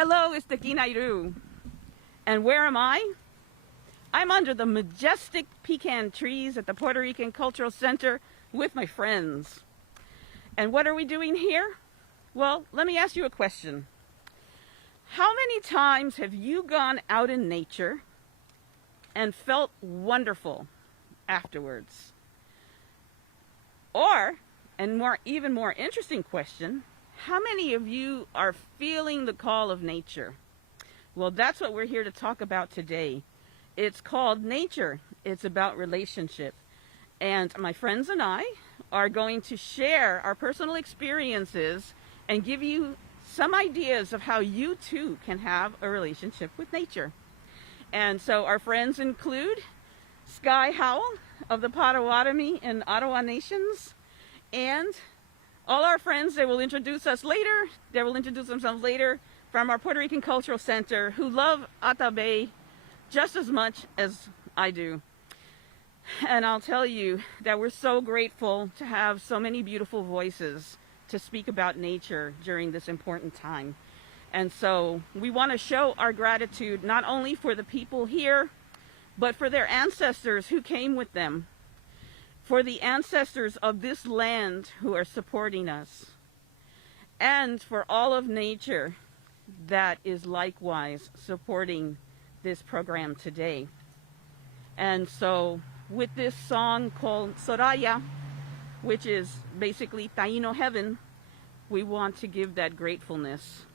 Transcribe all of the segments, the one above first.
Hello, it's the Kinairu. And where am I? I'm under the majestic pecan trees at the Puerto Rican Cultural Center with my friends. And what are we doing here? Well, let me ask you a question. How many times have you gone out in nature and felt wonderful afterwards? Or, and even more interesting question, how many of you are feeling the call of nature? Well, that's what we're here to talk about today. It's called Nature. It's about relationship. And my friends and I are going to share our personal experiences and give you some ideas of how you too can have a relationship with nature. And so our friends include Skye Howell of the Potawatomi and Ottawa nations, and all our friends, they will introduce us later. They will introduce themselves later from our Puerto Rican Cultural Center, who love Ataabey just as much as I do. And I'll tell you that we're so grateful to have so many beautiful voices to speak about nature during this important time. And so we want to show our gratitude not only for the people here, but for their ancestors who came with them, for the ancestors of this land who are supporting us, and for all of nature that is likewise supporting this program today. And so with this song called Soraya, which is basically Taino heaven, we want to give that gratefulness.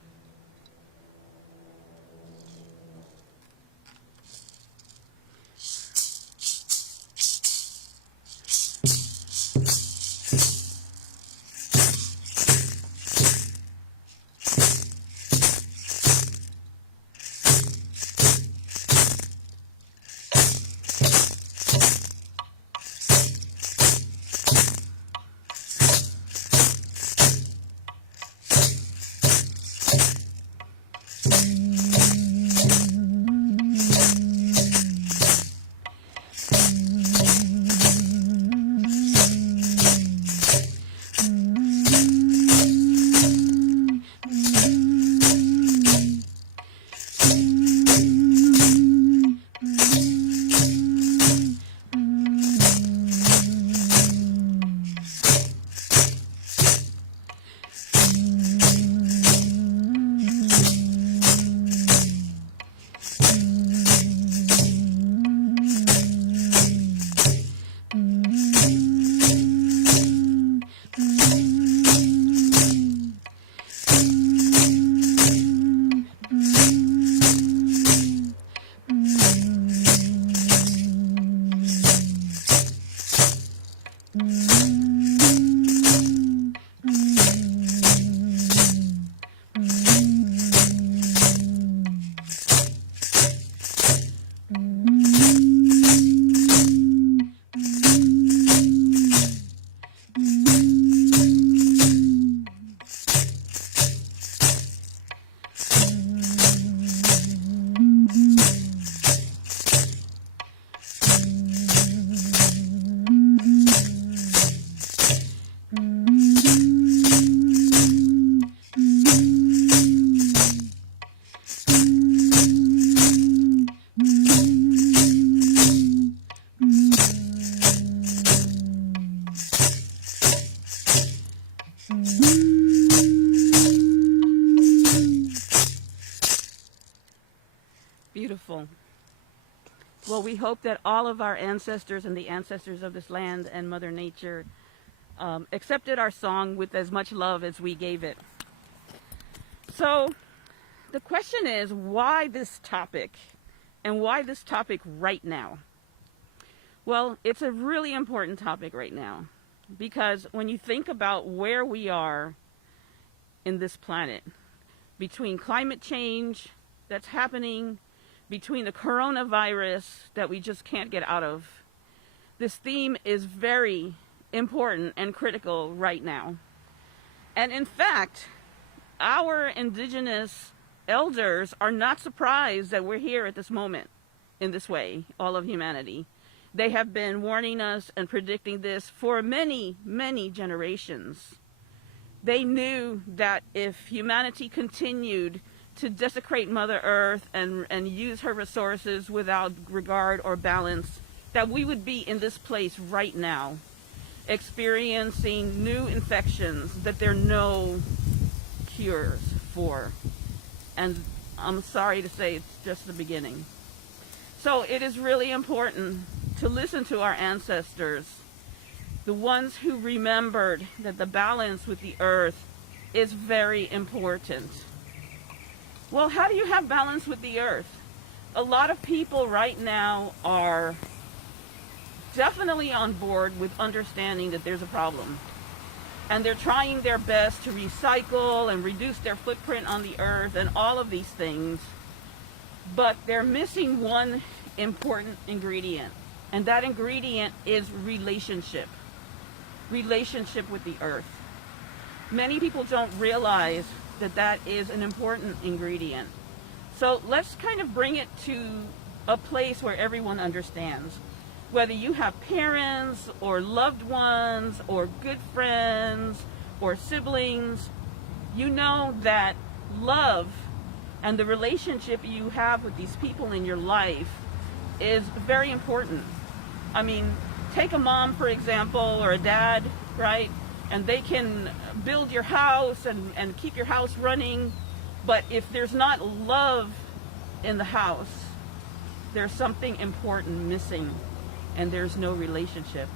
Beautiful. Well, we hope that all of our ancestors and the ancestors of this land and Mother Nature accepted our song with as much love as we gave it. So the question is, why this topic? And why this topic right now? Well, it's a really important topic right now, because when you think about where we are in this planet, between climate change that's happening, between the coronavirus that we just can't get out of, this theme is very important and critical right now. And in fact, our indigenous elders are not surprised that we're here at this moment in this way, all of humanity. They have been warning us and predicting this for many, many generations. They knew that if humanity continued to desecrate Mother Earth and use her resources without regard or balance, that we would be in this place right now, experiencing new infections that there are no cures for. And I'm sorry to say it's just the beginning. So it is really important to listen to our ancestors, the ones who remembered that the balance with the earth is very important. Well, how do you have balance with the earth? A lot of people right now are definitely on board with understanding that there's a problem. And they're trying their best to recycle and reduce their footprint on the earth and all of these things. But they're missing one important ingredient. And that ingredient is relationship. Relationship with the earth. Many people don't realize that that is an important ingredient. So let's kind of bring it to a place where everyone understands. Whether you have parents or loved ones or good friends or siblings, you know that love and the relationship you have with these people in your life is very important. I mean, take a mom, for example, or a dad, right? And they can build your house and keep your house running. But if there's not love in the house, there's something important missing, and there's no relationship.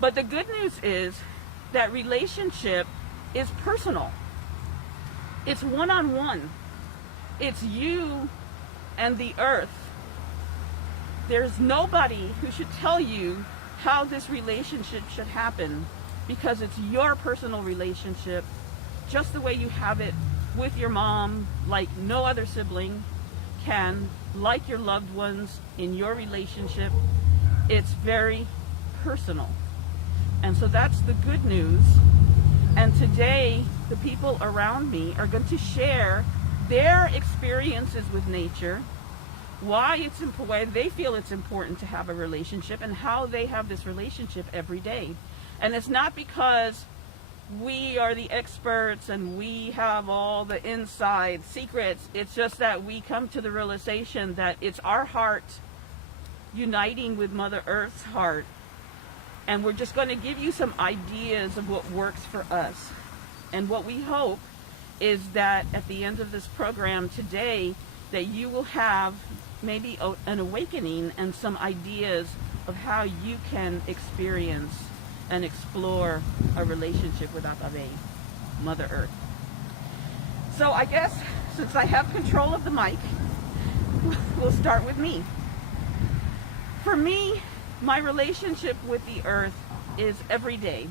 But the good news is that relationship is personal. It's one-on-one. It's you and the earth. There's nobody who should tell you how this relationship should happen, because it's your personal relationship, just the way you have it with your mom, like no other sibling can, like your loved ones in your relationship. It's very personal. And so that's the good news. And today, the people around me are going to share their experiences with nature, why they feel it's important to have a relationship, and how they have this relationship every day. And it's not because we are the experts and we have all the inside secrets. It's just that we come to the realization that it's our heart uniting with Mother Earth's heart. And we're just going to give you some ideas of what works for us. And what we hope is that at the end of this program today, that you will have maybe an awakening and some ideas of how you can experience and explore a relationship with Ataabey, Mother Earth. So I guess since I have control of the mic, we'll start with me. For me, my relationship with the earth is every day.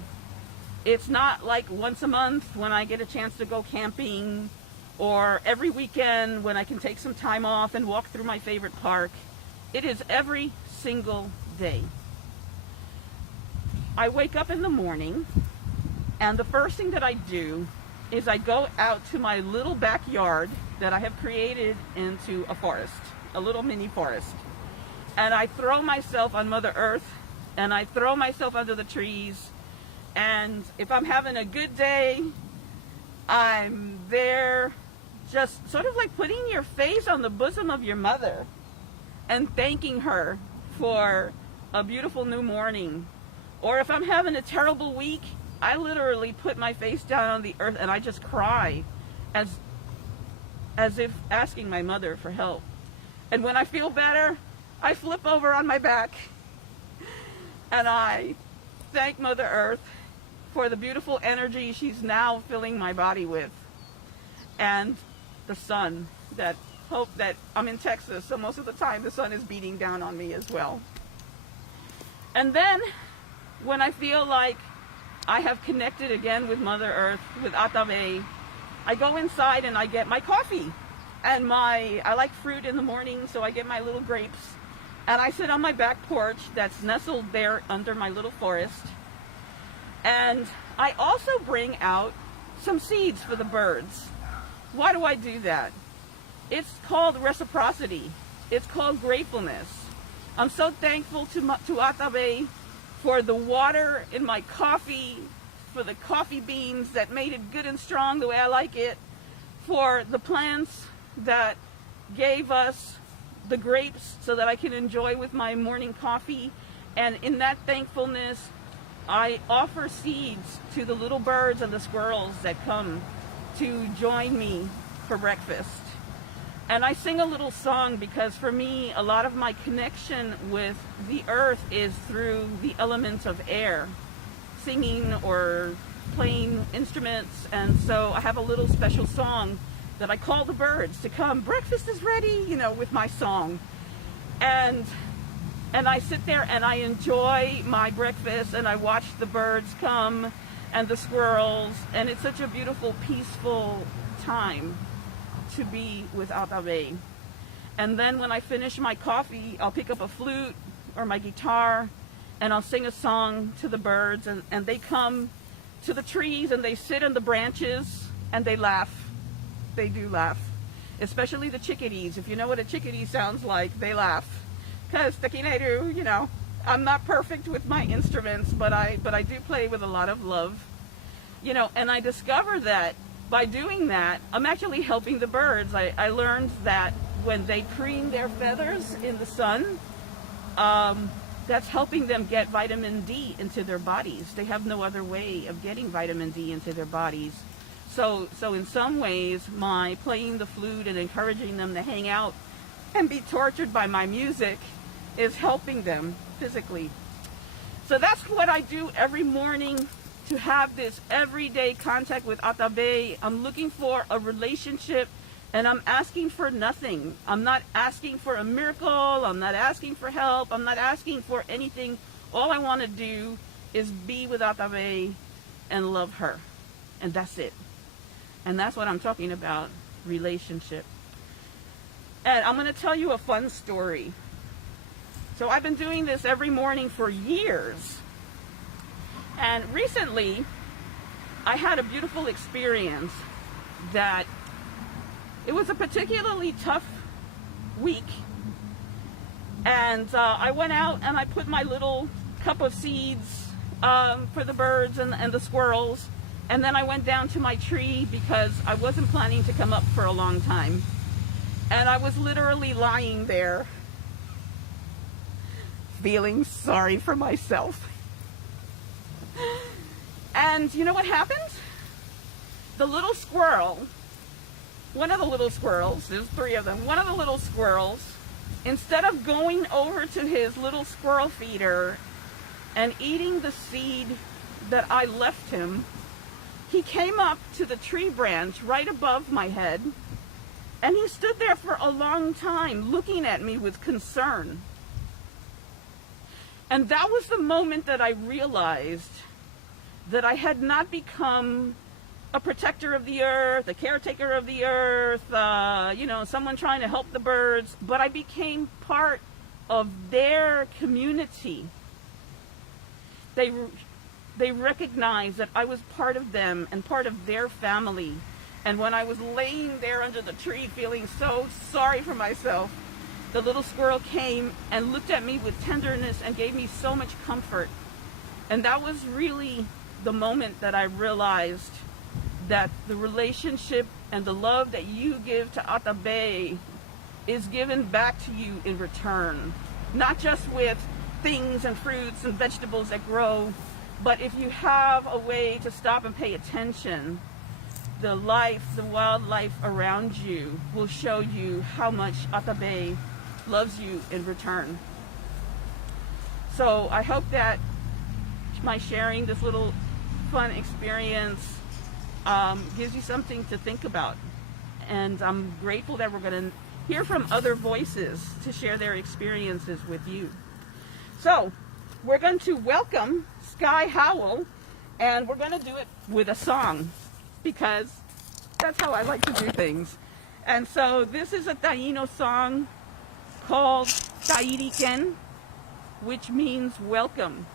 It's not like once a month when I get a chance to go camping, or every weekend when I can take some time off and walk through my favorite park. It is every single day. I wake up in the morning, and the first thing that I do is I go out to my little backyard that I have created into a forest, a little mini forest. And I throw myself on Mother Earth, and I throw myself under the trees. And if I'm having a good day, I'm there just sort of like putting your face on the bosom of your mother and thanking her for a beautiful new morning. Or if I'm having a terrible week, I literally put my face down on the earth and I just cry as if asking my mother for help. And when I feel better, I flip over on my back and I thank Mother Earth for the beautiful energy she's now filling my body with, and the sun that I'm in Texas, so most of the time the sun is beating down on me as well. And then when I feel like I have connected again with Mother Earth, with Ataabey, I go inside and I get my coffee. And I like fruit in the morning, so I get my little grapes. And I sit on my back porch that's nestled there under my little forest. And I also bring out some seeds for the birds. Why do I do that? It's called reciprocity. It's called gratefulness. I'm so thankful to Ataabey for the water in my coffee, for the coffee beans that made it good and strong the way I like it, for the plants that gave us the grapes so that I can enjoy with my morning coffee. And in that thankfulness, I offer seeds to the little birds and the squirrels that come to join me for breakfast. And I sing a little song because for me, a lot of my connection with the earth is through the elements of air, singing or playing instruments. And so I have a little special song that I call the birds to come. Breakfast is ready, you know, with my song. And I sit there and I enjoy my breakfast and I watch the birds come and the squirrels. And it's such a beautiful, peaceful time to be with Ataabey. And then when I finish my coffee, I'll pick up a flute or my guitar and I'll sing a song to the birds, and they come to the trees and they sit in the branches and they laugh. They do laugh. Especially the chickadees. If you know what a chickadee sounds like, they laugh. Because takineru, you know, I'm not perfect with my instruments, but I do play with a lot of love. You know, and I discovered that by doing that, I'm actually helping the birds. I learned that when they preen their feathers in the sun, that's helping them get vitamin D into their bodies. They have no other way of getting vitamin D into their bodies. So in some ways, my playing the flute and encouraging them to hang out and be tortured by my music is helping them physically. So that's what I do every morning to have this everyday contact with Ataabey. I'm looking for a relationship and I'm asking for nothing. I'm not asking for a miracle. I'm not asking for help. I'm not asking for anything. All I want to do is be with Ataabey and love her. And that's it. And that's what I'm talking about, relationship. And I'm going to tell you a fun story. So I've been doing this every morning for years. And recently, I had a beautiful experience that it was a particularly tough week. And I went out and I put my little cup of seeds for the birds and the squirrels. And then I went down to my tree because I wasn't planning to come up for a long time. And I was literally lying there, feeling sorry for myself. And you know what happened? The little squirrel, one of the little squirrels, there's 3 of them, one of the little squirrels, instead of going over to his little squirrel feeder and eating the seed that I left him, he came up to the tree branch right above my head, and he stood there for a long time looking at me with concern. And that was the moment that I realized that I had not become a protector of the earth, a caretaker of the earth, you know, someone trying to help the birds, but I became part of their community. They recognized that I was part of them and part of their family. And when I was laying there under the tree feeling so sorry for myself, the little squirrel came and looked at me with tenderness and gave me so much comfort. And that was really the moment that I realized that the relationship and the love that you give to Ataabey is given back to you in return. Not just with things and fruits and vegetables that grow, but if you have a way to stop and pay attention, the wildlife around you will show you how much Ataabey loves you in return. So I hope that my sharing this little fun experience gives you something to think about. And I'm grateful that we're going to hear from other voices to share their experiences with you. So we're going to welcome Skye Howell, and we're going to do it with a song, because that's how I like to do things. And so this is a Taino song called Tairiken, which means welcome.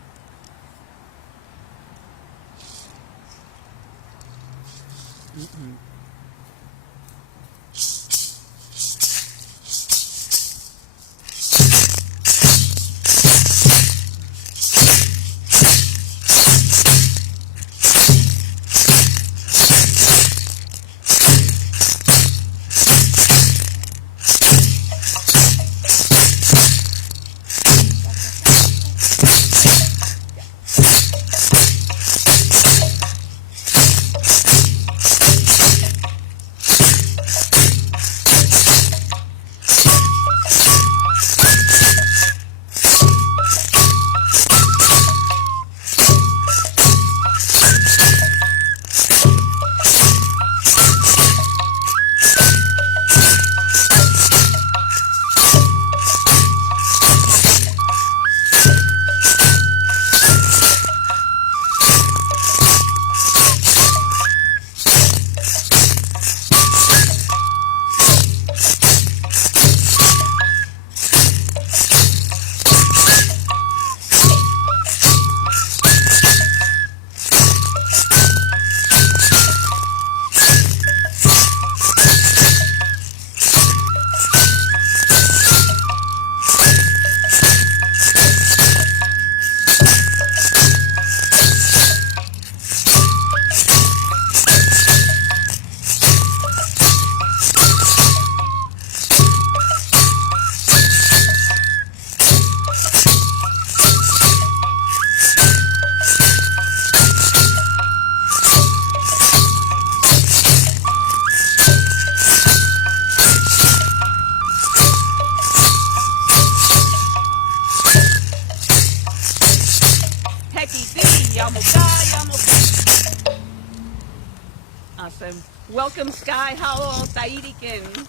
Awesome. Welcome, Skye Howell, Tairikin.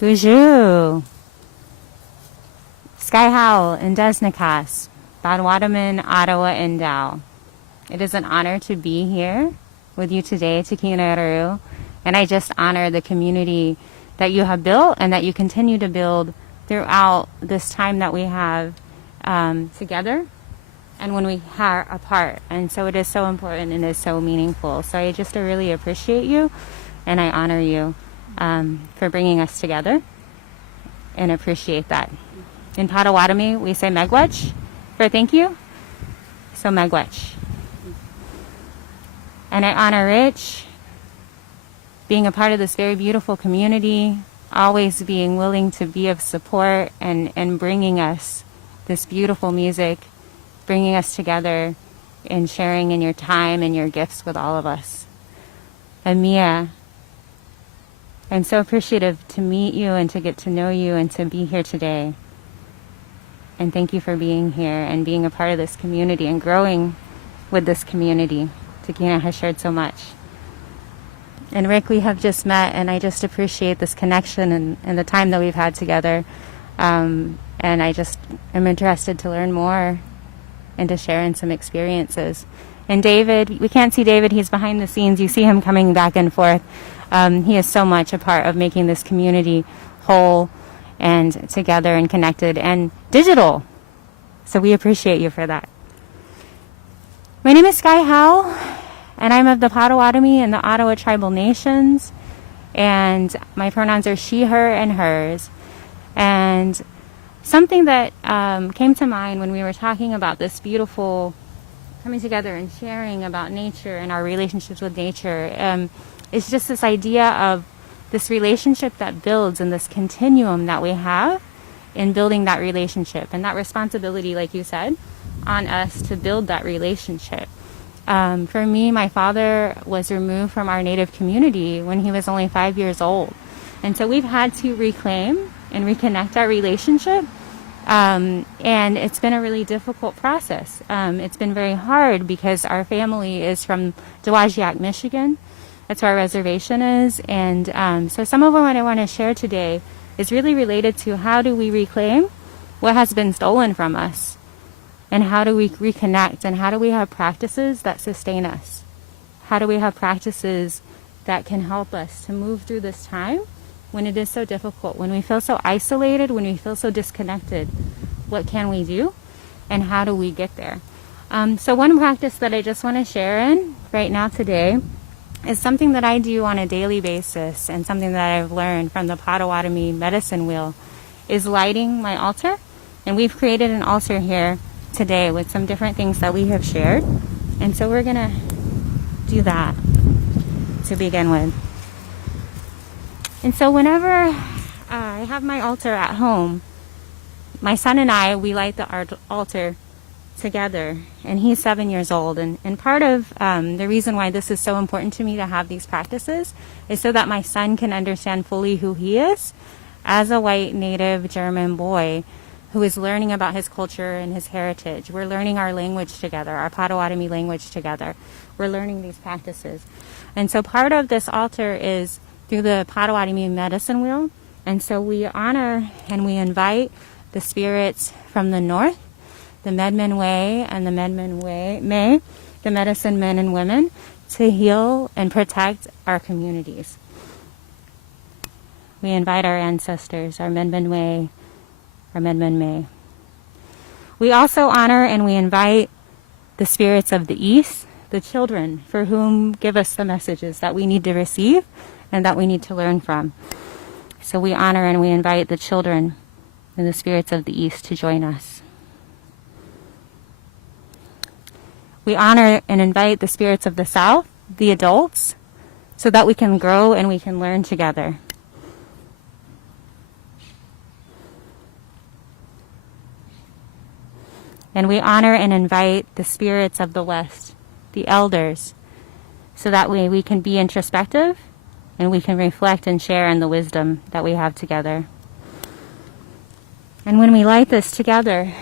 Bonjour. Skye Howell in Desnikas, Potawatomi and Ottawa and Dow. It is an honor to be here with you today, Tikina, and I just honor the community that you have built and that you continue to build throughout this time that we have together and when we are apart. And so it is so important and is so meaningful. So I just really appreciate you and I honor you for bringing us together and appreciate that. In Potawatomi, we say megwech for thank you. So megwech. And I honor Rich being a part of this very beautiful community, always being willing to be of support and bringing us this beautiful music, bringing us together and sharing in your time and your gifts with all of us. And Mia, I'm so appreciative to meet you and to get to know you and to be here today. And thank you for being here and being a part of this community and growing with this community. Tikina has shared so much. And Rick, we have just met and I just appreciate this connection and the time that we've had together. And I just am interested to learn more and to share in some experiences. And David, we can't see David, he's behind the scenes. You see him coming back and forth. He is so much a part of making this community whole and together and connected and digital. So we appreciate you for that. My name is Skye Howell, and I'm of the Potawatomi and the Ottawa tribal nations, and my pronouns are she, her, and hers. And something that came to mind when we were talking about this beautiful coming together and sharing about nature and our relationships with nature is just this idea of this relationship that builds and this continuum that we have in building that relationship and that responsibility, like you said, on us to build that relationship. For me, my father was removed from our native community when he was only 5 years old. And so we've had to reclaim and reconnect our relationship. And it's been a really difficult process. It's been very hard because our family is from Dowagiac, Michigan. That's where our reservation is. And so some of what I want to share today is really related to how do we reclaim what has been stolen from us? And how do we reconnect? And how do we have practices that sustain us? How do we have practices that can help us to move through this time when it is so difficult, when we feel so isolated, when we feel so disconnected? What can we do? And how do we get there? So one practice that I just want to share in right now today is something that I do on a daily basis and something that I've learned from the Potawatomi medicine wheel is lighting my altar. And we've created an altar here today with some different things that we have shared. And so we're going to do that to begin with. And so whenever I have my altar at home, my son and I, we light the altar together, and he's 7 years old. And part of the reason why this is so important to me to have these practices is so that my son can understand fully who he is as a white native German boy who is learning about his culture and his heritage. We're learning our language together, our Potawatomi language together. We're learning these practices. And so part of this altar is through the Potawatomi medicine wheel. And so we honor and we invite the spirits from the north, the Medmen Way and the Medmen Way May, the medicine men and women, to heal and protect our communities. We invite our ancestors, our Medmen Way, our Medmen May. We also honor and we invite the spirits of the East, the children, for whom give us the messages that we need to receive and that we need to learn from. So we honor and we invite the children and the spirits of the East to join us. We honor and invite the spirits of the South, the adults, so that we can grow and we can learn together. And we honor and invite the spirits of the West, the elders, so that way we can be introspective and we can reflect and share in the wisdom that we have together. And when we light this together,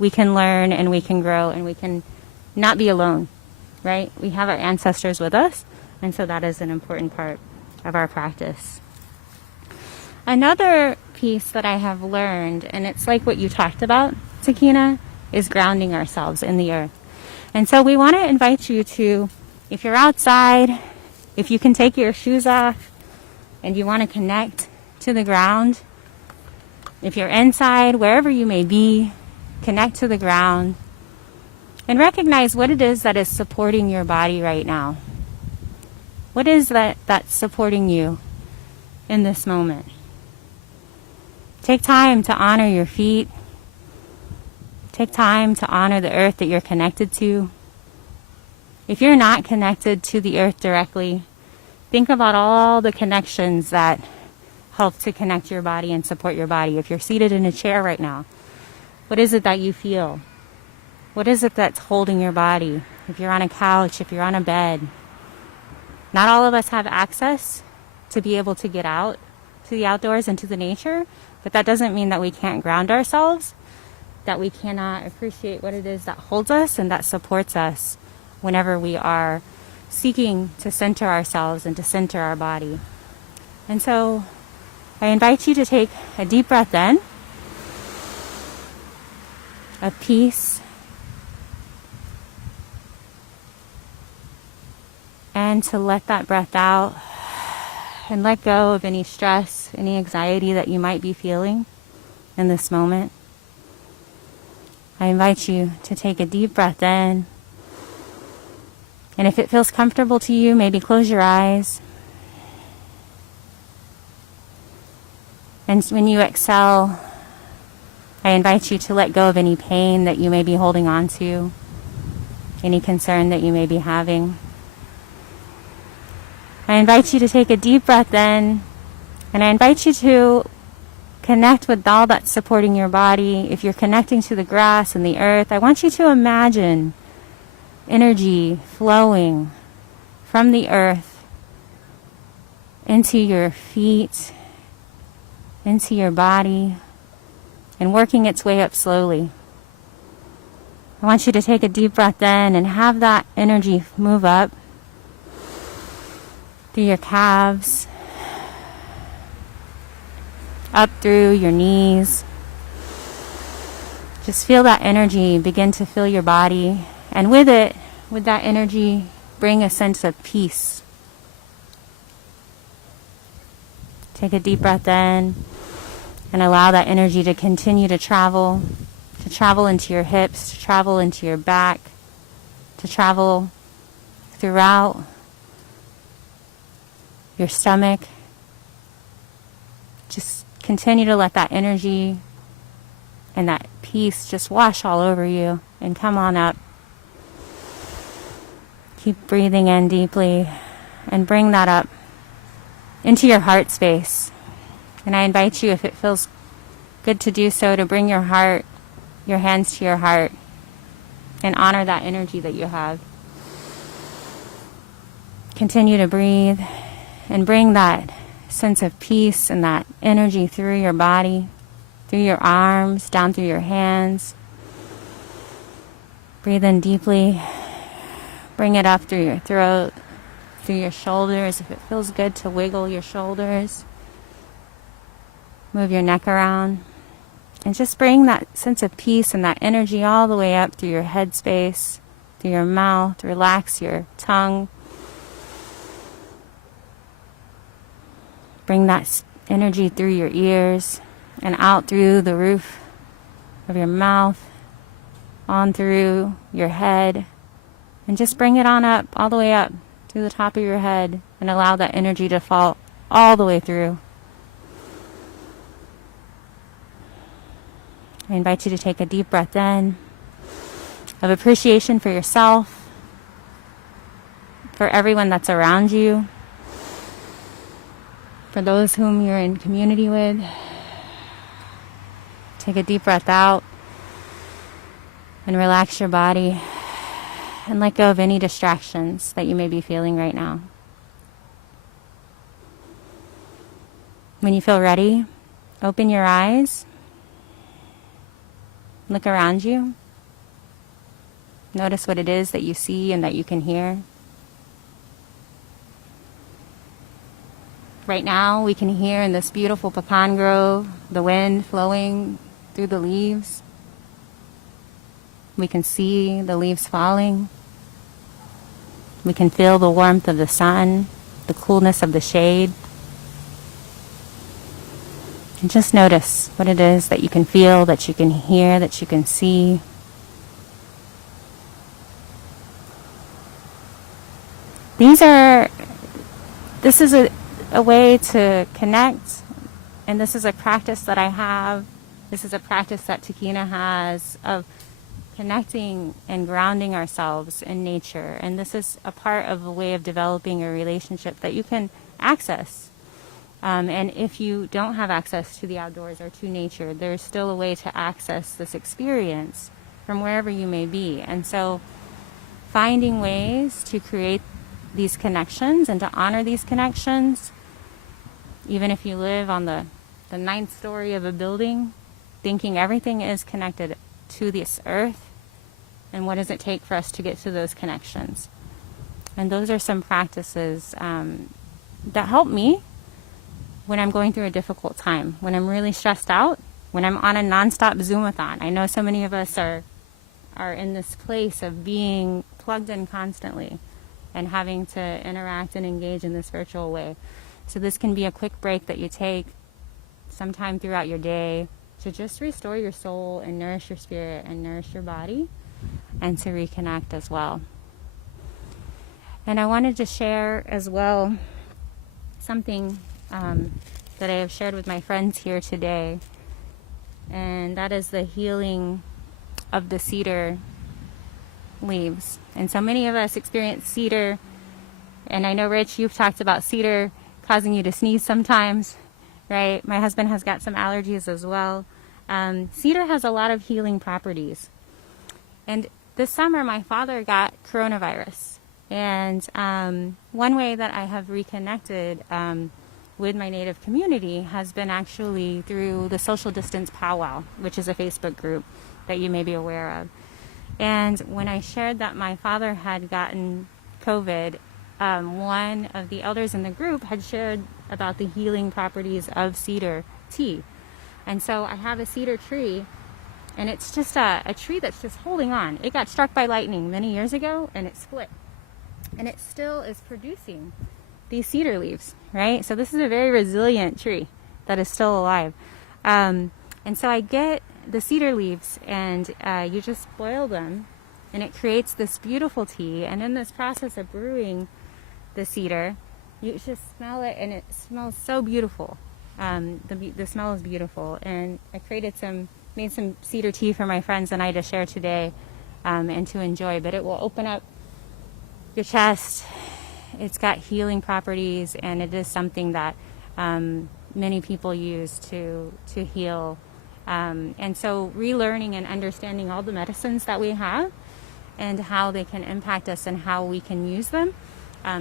we can learn and we can grow and we can not be alone right? We have our ancestors with us, and so that is an important part of our practice. Another piece that I have learned, and it's like what you talked about, Sakina, is grounding ourselves in the earth. And so we want to invite you to, if you're outside, if you can take your shoes off and you want to connect to the ground, if you're inside, wherever you may be, connect to the ground and recognize what it is that is supporting your body right now. What is that's supporting you in this moment? Take time to honor your feet. Take time to honor the earth that you're connected to. If you're not connected to the earth directly, think about all the connections that help to connect your body and support your body. If you're seated in a chair right now, what is it that you feel? What is it that's holding your body? If you're on a couch, if you're on a bed. Not all of us have access to be able to get out to the outdoors and to the nature, but that doesn't mean that we can't ground ourselves, that we cannot appreciate what it is that holds us and that supports us whenever we are seeking to center ourselves and to center our body. And so I invite you to take a deep breath in of peace and to let that breath out and let go of any stress, any anxiety that you might be feeling in this moment. I invite you to take a deep breath in. And if it feels comfortable to you, maybe close your eyes. And when you exhale, I invite you to let go of any pain that you may be holding on to, any concern that you may be having. I invite you to take a deep breath in, and I invite you to connect with all that's supporting your body. If you're connecting to the grass and the earth, I want you to imagine energy flowing from the earth into your feet, into your body, and working its way up slowly. I want you to take a deep breath in and have that energy move up through your calves, up through your knees. Just feel that energy begin to fill your body, and with it, with that energy, bring a sense of peace. Take a deep breath in and allow that energy to continue to travel into your hips, to travel into your back, to travel throughout your stomach. Just continue to let that energy and that peace just wash all over you and come on up. Keep breathing in deeply and bring that up into your heart space. And I invite you, if it feels good to do so, to bring your heart, your hands to your heart and honor that energy that you have. Continue to breathe and bring that sense of peace and that energy through your body, through your arms, down through your hands. Breathe in deeply. Bring it up through your throat, through your shoulders. If it feels good to wiggle your shoulders, move your neck around. And just bring that sense of peace and that energy all the way up through your head space, through your mouth. Relax your tongue. Bring that energy through your ears and out through the roof of your mouth, on through your head. And just bring it on up, all the way up through the top of your head, and allow that energy to fall all the way through. I invite you to take a deep breath in of appreciation for yourself, for everyone that's around you, for those whom you're in community with. Take a deep breath out and relax your body and let go of any distractions that you may be feeling right now. When you feel ready, open your eyes. Look around you. Notice what it is that you see and that you can hear. Right now, we can hear in this beautiful pecan grove the wind flowing through the leaves. We can see the leaves falling. We can feel the warmth of the sun, the coolness of the shade. And just notice what it is that you can feel, that you can hear, that you can see. This is a way to connect, and this is a practice that I have. This is a practice that Takina has of connecting and grounding ourselves in nature. And this is a part of a way of developing a relationship that you can access. And if you don't have access to the outdoors or to nature, there's still a way to access this experience from wherever you may be. And so finding ways to create these connections and to honor these connections, even if you live on the ninth story of a building, thinking everything is connected to this earth, and what does it take for us to get to those connections. And those are some practices that help me when I'm going through a difficult time, when I'm really stressed out, when I'm on a nonstop Zoomathon. I know so many of us are in this place of being plugged in constantly and having to interact and engage in this virtual way. So this can be a quick break that you take sometime throughout your day to just restore your soul and nourish your spirit and nourish your body, and to reconnect as well. And I wanted to share as well something that I have shared with my friends here today, and that is the healing of the cedar leaves. And so many of us experience cedar, and I know, Rich, you've talked about cedar causing you to sneeze sometimes, right? My husband has got some allergies as well. Cedar has a lot of healing properties. And this summer, my father got coronavirus. And one way that I have reconnected with my Native community has been actually through the Social Distance Powwow, which is a Facebook group that you may be aware of. And when I shared that my father had gotten COVID, one of the elders in the group had shared about the healing properties of cedar tea. And so I have a cedar tree, and it's just a tree that's just holding on. It got struck by lightning many years ago, and it split. And it still is producing these cedar leaves, right? So this is a very resilient tree that is still alive. And so I get the cedar leaves, and you just boil them, and it creates this beautiful tea. And in this process of brewing the cedar, you just smell it, and it smells so beautiful. The smell is beautiful. And I made some cedar tea for my friends and I to share today and to enjoy. But it will open up your chest. It's got healing properties, and it is something that many people use to heal. And so relearning and understanding all the medicines that we have and how they can impact us and how we can use them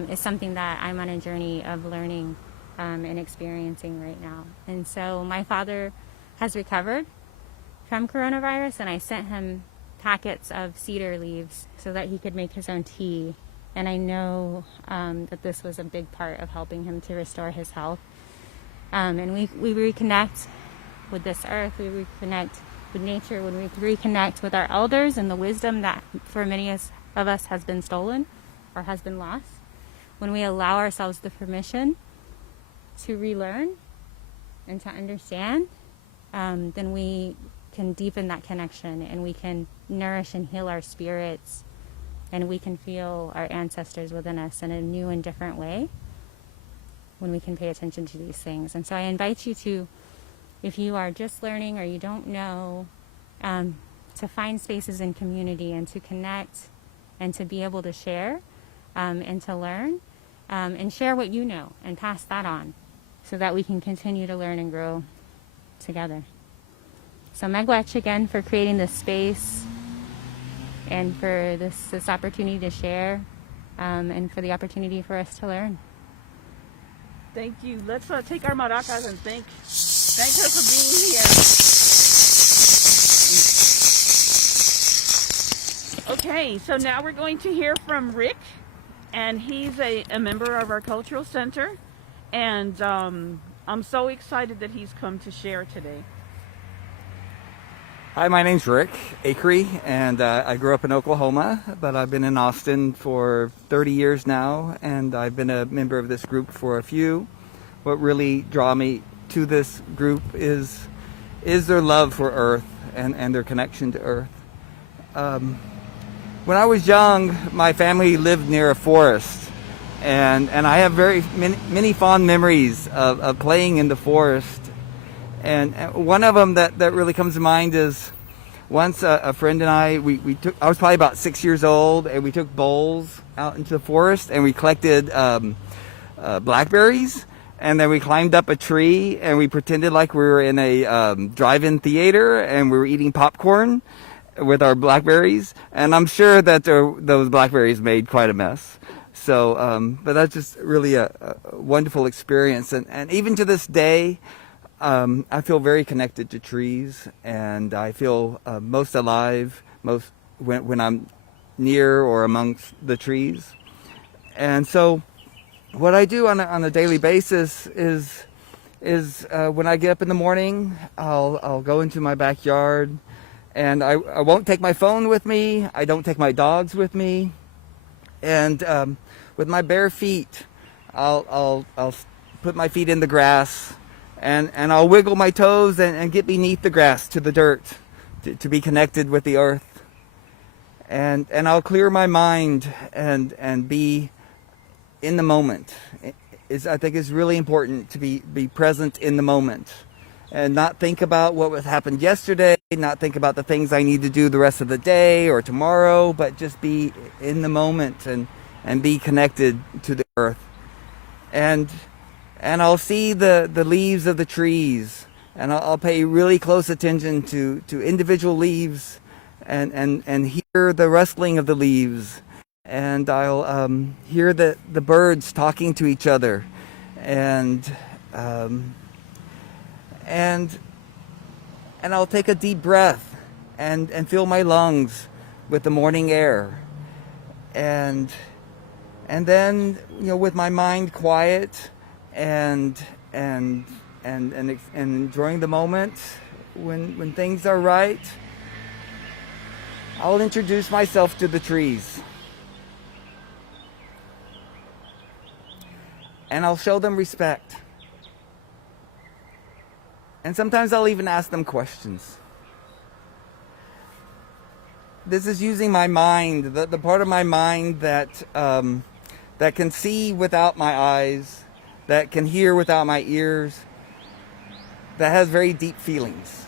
is something that I'm on a journey of learning and experiencing right now. And so my father has recovered from coronavirus, and I sent him packets of cedar leaves so that he could make his own tea. And I know that this was a big part of helping him to restore his health. And we reconnect with this earth, we reconnect with nature, when we reconnect with our elders and the wisdom that for many of us has been stolen or has been lost. When we allow ourselves the permission to relearn and to understand, then we can deepen that connection, and we can nourish and heal our spirits, and we can feel our ancestors within us in a new and different way when we can pay attention to these things. And so I invite you to, if you are just learning or you don't know, to find spaces in community and to connect and to be able to share and to learn and share what you know and pass that on so that we can continue to learn and grow together. So Megwach again for creating this space and for this opportunity to share and for the opportunity for us to learn. Thank you. Let's take our maracas and thank her for being here. Okay, so now we're going to hear from Rick, and he's a member of our cultural center, and I'm so excited that he's come to share today. Hi, my name's Rick Akery, and I grew up in Oklahoma, but I've been in Austin for 30 years now, and I've been a member of this group for a few. What really draw me to this group is their love for Earth and their connection to Earth. When I was young, my family lived near a forest, and I have very many fond memories of playing in the forest. And one of them that really comes to mind is once a friend and I was probably about 6 years old, and we took bowls out into the forest and we collected blackberries, and then we climbed up a tree and we pretended like we were in a drive-in theater and we were eating popcorn with our blackberries, and I'm sure that those blackberries made quite a mess. So, but that's just really a wonderful experience, and even to this day, I feel very connected to trees, and I feel most alive when I'm near or amongst the trees. And so what I do on a daily basis is when I get up in the morning, I'll go into my backyard, and I won't take my phone with me. I don't take my dogs with me. And with my bare feet, I'll put my feet in the grass, and I'll wiggle my toes and get beneath the grass to the dirt to be connected with the earth. And I'll clear my mind and be in the moment. I think it's really important to be present in the moment and not think about what happened yesterday, not think about the things I need to do the rest of the day or tomorrow, but just be in the moment and be connected to the earth. And I'll see the leaves of the trees, and I'll pay really close attention to individual leaves and hear the rustling of the leaves, and I'll hear the birds talking to each other, and I'll take a deep breath and fill my lungs with the morning air, and then, with my mind quiet and enjoying the moment when things are right, I'll introduce myself to the trees, and I'll show them respect, and sometimes I'll even ask them questions. This is using my mind, the part of my mind that can see without my eyes, that can hear without my ears, that has very deep feelings.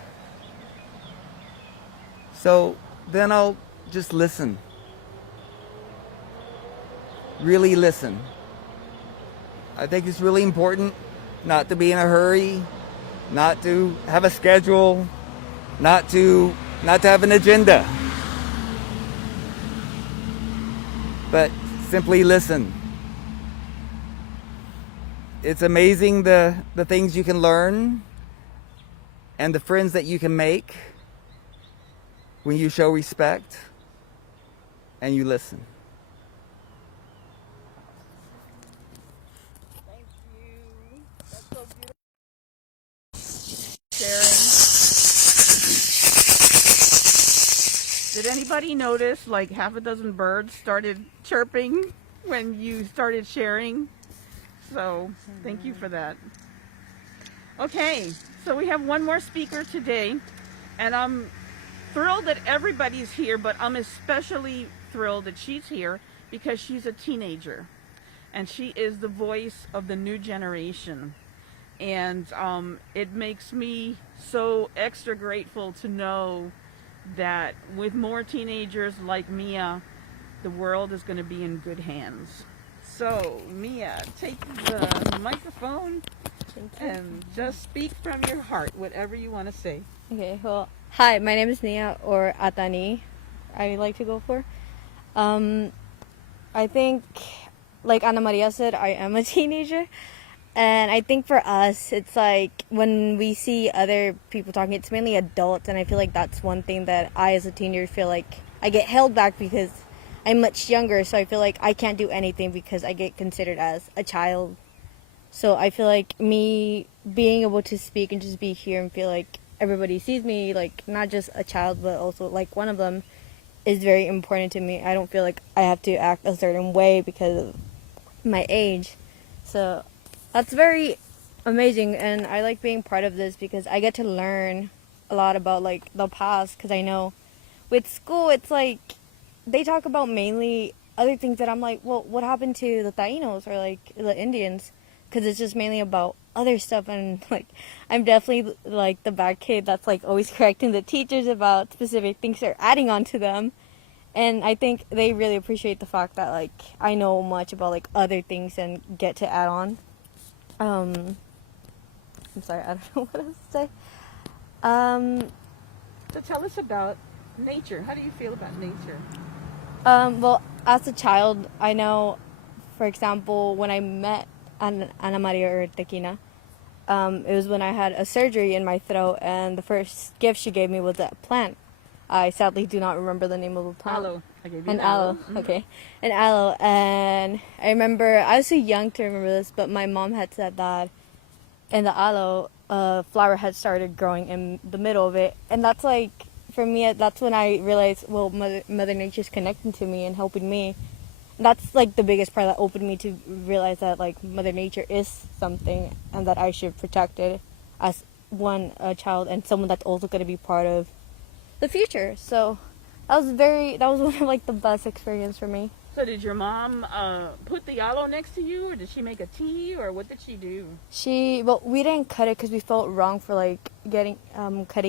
So then I'll just listen. Really listen. I think it's really important not to be in a hurry, not to have a schedule, not to have an agenda, but simply listen. It's amazing the things you can learn and the friends that you can make when you show respect and you listen. Thank you. That's so beautiful. Sharon. Did anybody notice like half a dozen birds started chirping when you started sharing? So thank you for that. Okay, so we have one more speaker today, and I'm thrilled that everybody's here, but I'm especially thrilled that she's here because she's a teenager, and she is the voice of the new generation. And it makes me so extra grateful to know that with more teenagers like Mia, the world is going to be in good hands. So, Mia, take the microphone and just speak from your heart, whatever you want to say. Okay, well, hi, my name is Nia, or Atani, I like to go for. I think, like Ana Maria said, I am a teenager. And I think for us, it's like when we see other people talking, it's mainly adults. And I feel like that's one thing that I, as a teenager, feel like I get held back because I'm much younger, so I feel like I can't do anything because I get considered as a child. So I feel like me being able to speak and just be here and feel like everybody sees me like not just a child but also like one of them is very important to me. I don't feel like I have to act a certain way because of my age. So that's very amazing, and I like being part of this because I get to learn a lot about like the past, because I know with school it's like they talk about mainly other things that I'm like, well, what happened to the Tainos or like the Indians? Because it's just mainly about other stuff, and like I'm definitely like the bad kid that's like always correcting the teachers about specific things or adding on to them. And I think they really appreciate the fact that like I know much about like other things and get to add on. I'm sorry, I don't know what else to say. So tell us about nature. How do you feel about nature? Well, as a child, I know, for example, when I met Ana Maria or Tequina, it was when I had a surgery in my throat, and the first gift she gave me was a plant. I sadly do not remember the name of the plant. Aloe. I gave you An an aloe. Mm-hmm. Okay. An aloe. And I remember, I was too young to remember this, but my mom had said that in the aloe, a flower had started growing in the middle of it. And that's like, for me, that's when I realized, well, Mother Nature's connecting to me and helping me. That's like the biggest part that opened me to realize that like Mother Nature is something and that I should protect it as a child and someone that's also going to be part of the future. So that was one of like the best experience for me. So did your mom put the aloe next to you, or did she make a tea, or what did she do? Well, we didn't cut it because we felt wrong for like cutting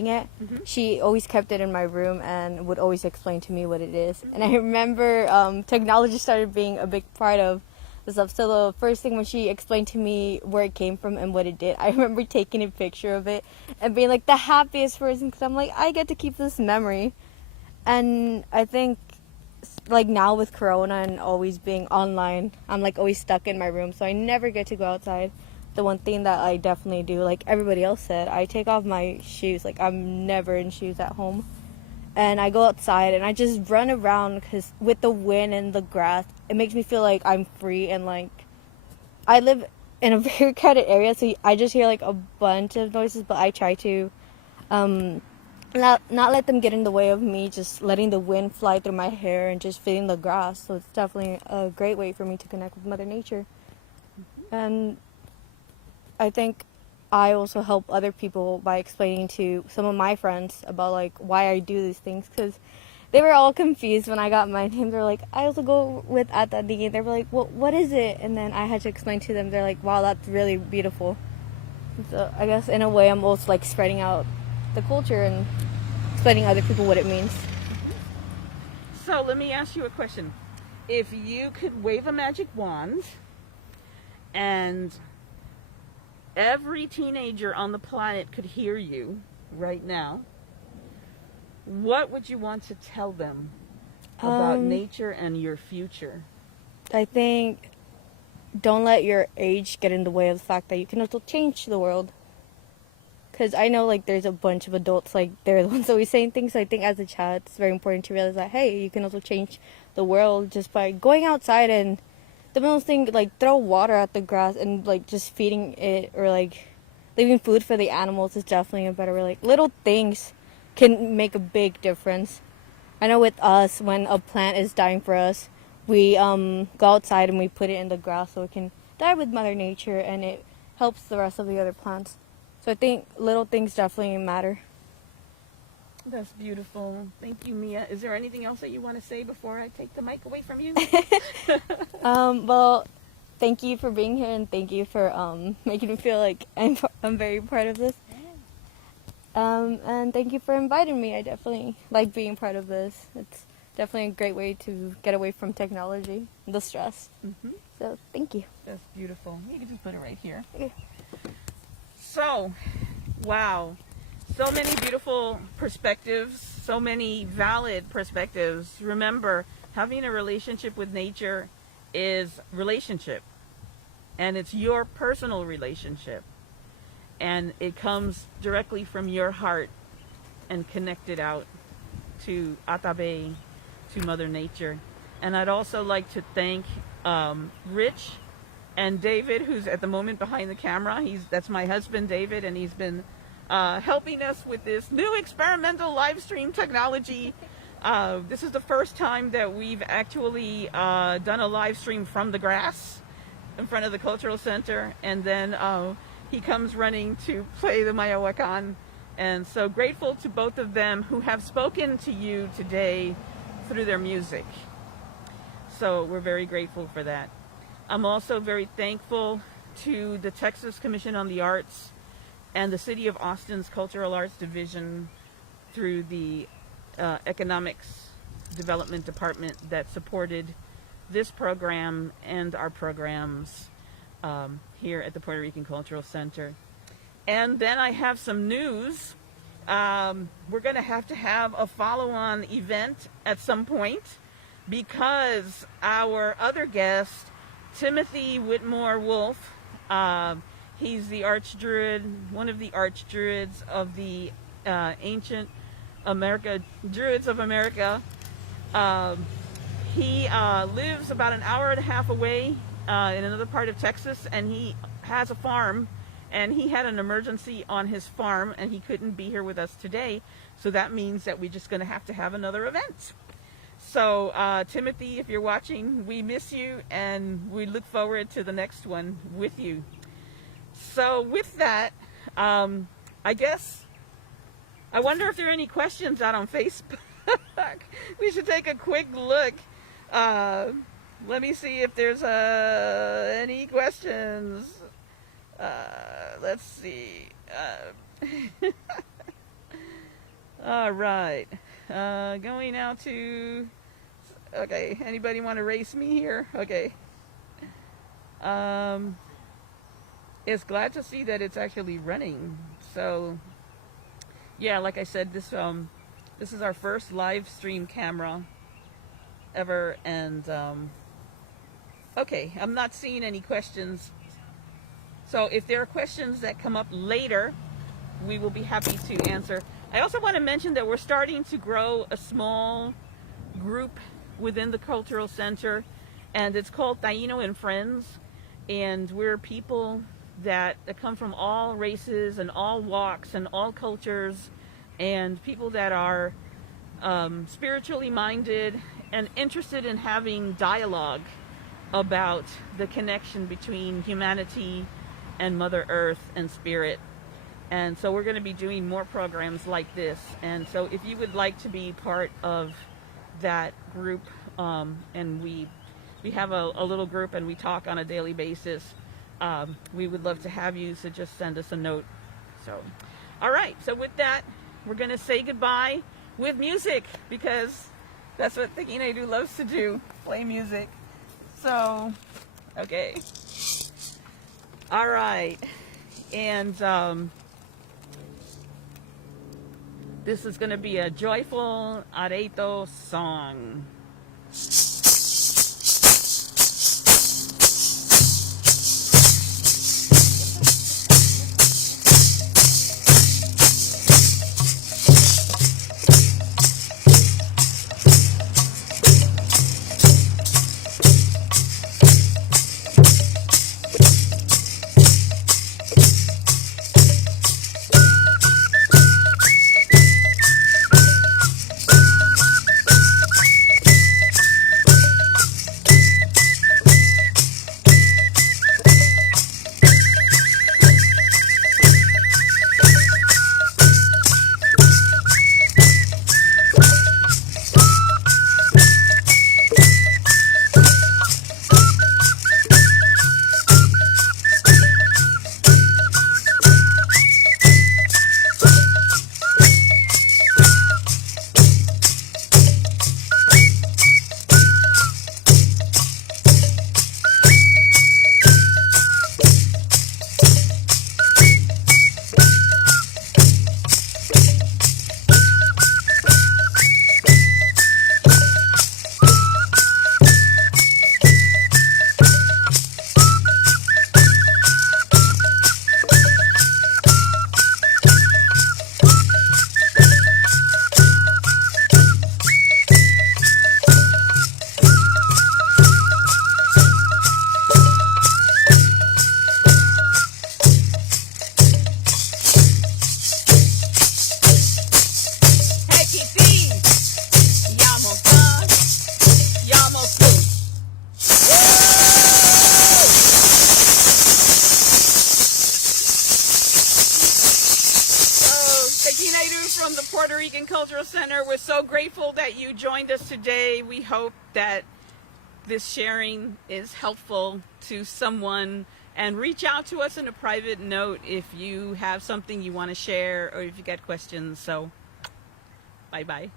it. Mm-hmm. She always kept it in my room and would always explain to me what it is. And I remember technology started being a big part of the stuff. So the first thing when she explained to me where it came from and what it did, I remember taking a picture of it and being like the happiest person because I'm like, I get to keep this memory. And I think like now with Corona and always being online, I'm like always stuck in my room, so I never get to go outside. The one thing that I definitely do, like everybody else said, I take off my shoes. Like I'm never in shoes at home, and I go outside and I just run around because with the wind and the grass, it makes me feel like I'm free. And like I live in a very crowded area, so I just hear like a bunch of noises, but I try to not let them get in the way of me, just letting the wind fly through my hair and just feeling the grass. So it's definitely a great way for me to connect with Mother Nature. Mm-hmm. And I think I also help other people by explaining to some of my friends about like why I do these things, because they were all confused when I got my name. They're like, I also go with Ataabey. They were like, well, what is it? And then I had to explain to them. They're like, wow, that's really beautiful. So I guess in a way I'm also like spreading out the culture and explaining other people what it means. So let me ask you a question. If you could wave a magic wand and every teenager on the planet could hear you right now, what would you want to tell them about nature and your future? I think don't let your age get in the way of the fact that you can also change the world. Because I know, like, there's a bunch of adults, like, they're the ones always saying things. So I think as a child, it's very important to realize that, hey, you can also change the world just by going outside and the most thing, like, throw water at the grass and, like, just feeding it or, like, leaving food for the animals is definitely a better way. Like, little things can make a big difference. I know with us, when a plant is dying for us, we go outside and we put it in the grass so it can die with Mother Nature and it helps the rest of the other plants. So I think little things definitely matter. That's beautiful. Thank you, Mia. Is there anything else that you want to say before I take the mic away from you? Well, thank you for being here and thank you for making me feel like I'm very part of this. And thank you for inviting me. I definitely like being part of this. It's definitely a great way to get away from technology, the stress. Mm-hmm. So thank you. That's beautiful. You can just put it right here. Okay. So, wow. So many beautiful perspectives, so many valid perspectives. Remember, having a relationship with nature is relationship. And it's your personal relationship. And it comes directly from your heart and connected out to Ataabey. to Mother Nature. And I'd also like to thank Rich and David, who's at the moment behind the camera. That's my husband, David, and he's been helping us with this new experimental live stream technology. This is the first time that we've actually done a live stream from the grass in front of the Cultural Center, and then he comes running to play the Mayawakan. And so grateful to both of them who have spoken to you today through their music. So we're very grateful for that. I'm also very thankful to the Texas Commission on the Arts and the City of Austin's Cultural Arts Division through the Economics Development Department that supported this program and our programs here at the Puerto Rican Cultural Center. And then I have some news. We're going to have a follow-on event at some point because our other guest, Timothy Whitmore Wolf, he's the archdruid, one of the archdruids of the ancient Druids of America. He lives about an hour and a half away in another part of Texas, and he has a farm, and he had an emergency on his farm, and he couldn't be here with us today, so that means that we're just going to have another event. So Timothy, if you're watching, we miss you, and we look forward to the next one with you. So with that, I guess, I wonder if there are any questions out on Facebook. We should take a quick look. Let me see if there's any questions. Let's see. All right. Going out to... Okay, anybody want to race me here? Okay. It's glad to see that it's actually running. So, yeah, like I said, this is our first live stream camera ever, and okay, I'm not seeing any questions. So if there are questions that come up later, we will be happy to answer. I also want to mention that we're starting to grow a small group within the Cultural Center, and it's called Taino and Friends, and we're people that come from all races and all walks and all cultures, and people that are spiritually minded and interested in having dialogue about the connection between humanity and Mother Earth and Spirit. And so we're going to be doing more programs like this. And so if you would like to be part of that group, and we have a little group and we talk on a daily basis, we would love to have you, so just send us a note. So, all right, so with that, we're going to say goodbye with music, because that's what Thinking I Do loves to do, play music. So, okay. All right. And this is going to be a joyful Areito song. Puerto Rican Cultural Center. We're so grateful that you joined us today. We hope that this sharing is helpful to someone, and reach out to us in a private note if you have something you want to share or if you got questions. So, bye-bye.